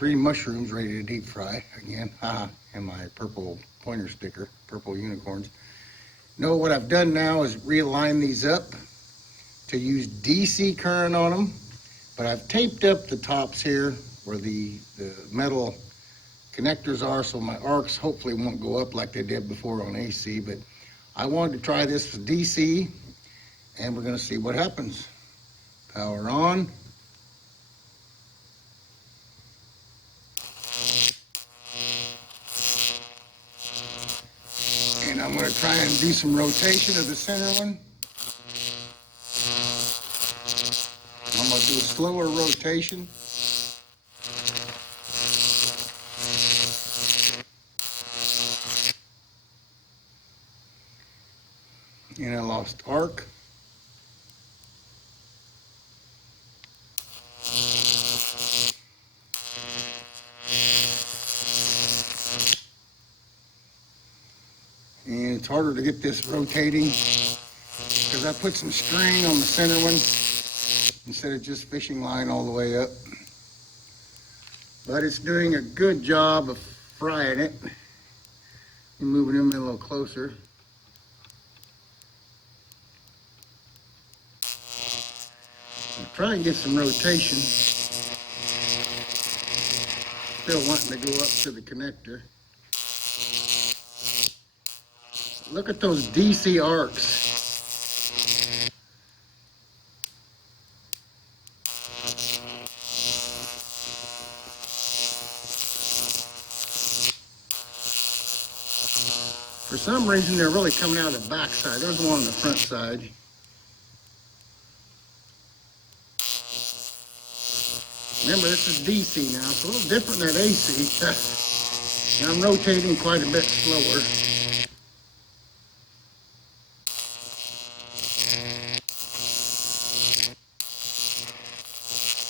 3 mushrooms ready to deep fry again. And my purple pointer sticker, purple unicorns. No, what I've done now is realign these up to use DC current on them, but I've taped up the tops here where the metal connectors are, so my arcs hopefully won't go up like they did before on AC. But I wanted to try this with DC, and we're going to see what happens. Power on. And I'm going to try and do some rotation of the center one. I'm going to do a slower rotation. And I lost arc. And it's harder to get this rotating because I put some string on the center one instead of just fishing line all the way up. But it's doing a good job of frying it. I'm moving them in a little closer. I'm trying to get some rotation. Still wanting to go up to the connector. Look at those DC arcs. For some reason, they're really coming out of the back side. There's one on the front side. Remember, this is DC now. It's a little different than AC. And I'm rotating quite a bit slower.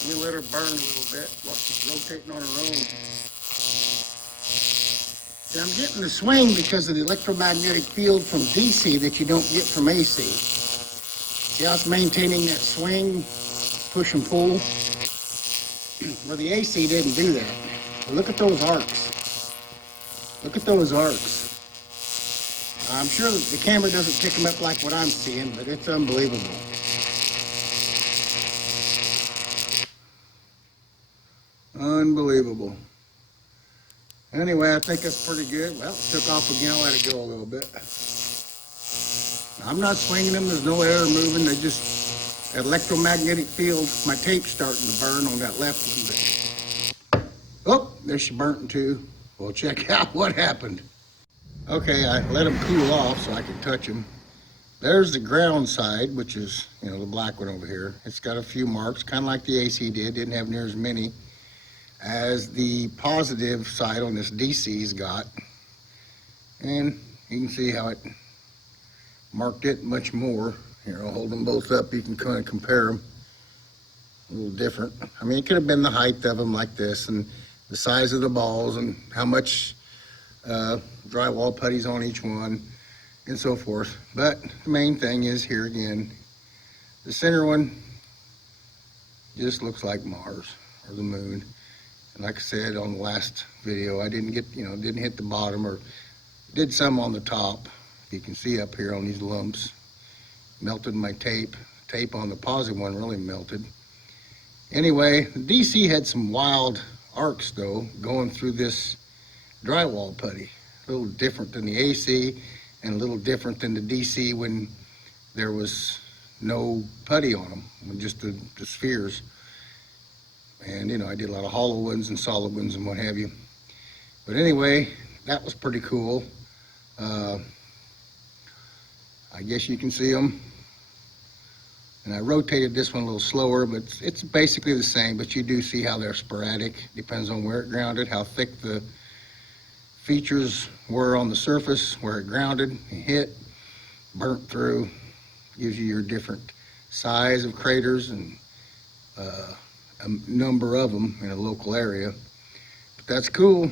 Let me let her burn a little bit while she's rotating on her own. See, I'm getting the swing because of the electromagnetic field from DC that you don't get from AC. See how it's maintaining that swing, push and pull? Well, the AC didn't do that. But look at those arcs. Look at those arcs. I'm sure that the camera doesn't pick them up like what I'm seeing, but it's unbelievable. Unbelievable. Anyway, I think that's pretty good. Well, it took off again. I'll let it go a little bit. I'm not swinging them. There's no air moving. They just, that electromagnetic field, my tape's starting to burn on that left one. But, oh, there she burnt too. We'll check out what happened. Okay, I let them cool off so I can touch them. There's the ground side, which is, you know, the black one over here. It's got a few marks, kind of like the AC did. Didn't have near as many as the positive side on this DC's got. And you can see how it marked it much more. Here, I'll hold them both up. You can kind of compare them. A little different. I mean, it could have been the height of them like this, and the size of the balls, and how much drywall putty's on each one, and so forth. But the main thing is here again, the center one just looks like Mars or the moon. And like I said on the last video, I didn't get, didn't hit the bottom, or did some on the top. You can see up here on these lumps. Melted my tape. Tape on the positive one really melted. Anyway, the DC had some wild arcs though, going through this drywall putty. A little different than the AC, and a little different than the DC when there was no putty on them, just the spheres. And, I did a lot of hollow ones and solid ones and what have you. But anyway, that was pretty cool. I guess you can see them. And I rotated this one a little slower, but it's basically the same, but you do see how they're sporadic. Depends on where it grounded, how thick the features were on the surface, where it grounded and hit, burnt through. Gives you your different size of craters and a number of them in a local area. But that's cool.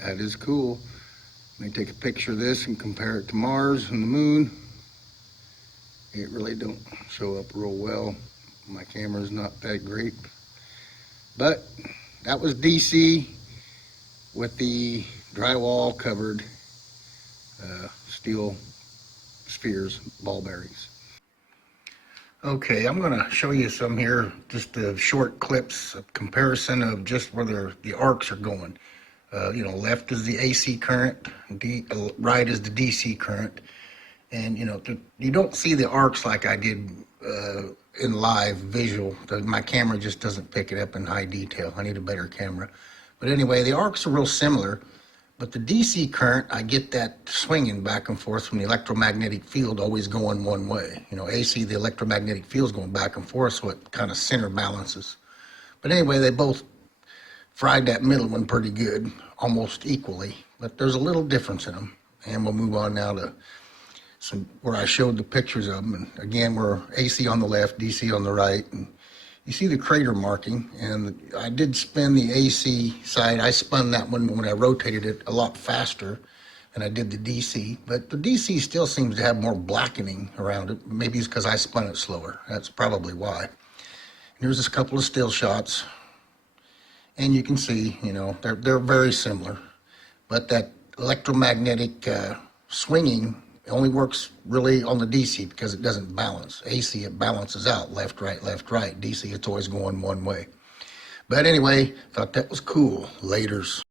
That is cool. Let me take a picture of this and compare it to Mars and the moon. It really don't show up real well. My camera's not that great. But that was DC with the drywall covered steel spheres, ball bearings. Okay, I'm going to show you some here, just short clips of comparison of just where the arcs are going. Left is the AC current, right is the DC current. And, you don't see the arcs like I did in live visual. My camera just doesn't pick it up in high detail. I need a better camera. But anyway, the arcs are real similar. But the DC current, I get that swinging back and forth from the electromagnetic field always going one way. AC, the electromagnetic field's going back and forth, so it kind of center balances. But anyway, they both fried that middle one pretty good, almost equally. But there's a little difference in them. And we'll move on now to where I showed the pictures of them. And again, we're AC on the left, DC on the right. And you see the crater marking, and I did spin the AC side. I spun that one when I rotated it a lot faster than I did the DC, but the DC still seems to have more blackening around it. Maybe it's because I spun it slower. That's probably why. And here's just a couple of still shots, and you can see, they're very similar, but that electromagnetic swinging only works really on the DC because it doesn't balance. AC, it balances out, left, right, left, right. DC, it's always going one way. But anyway, thought that was cool. Laters.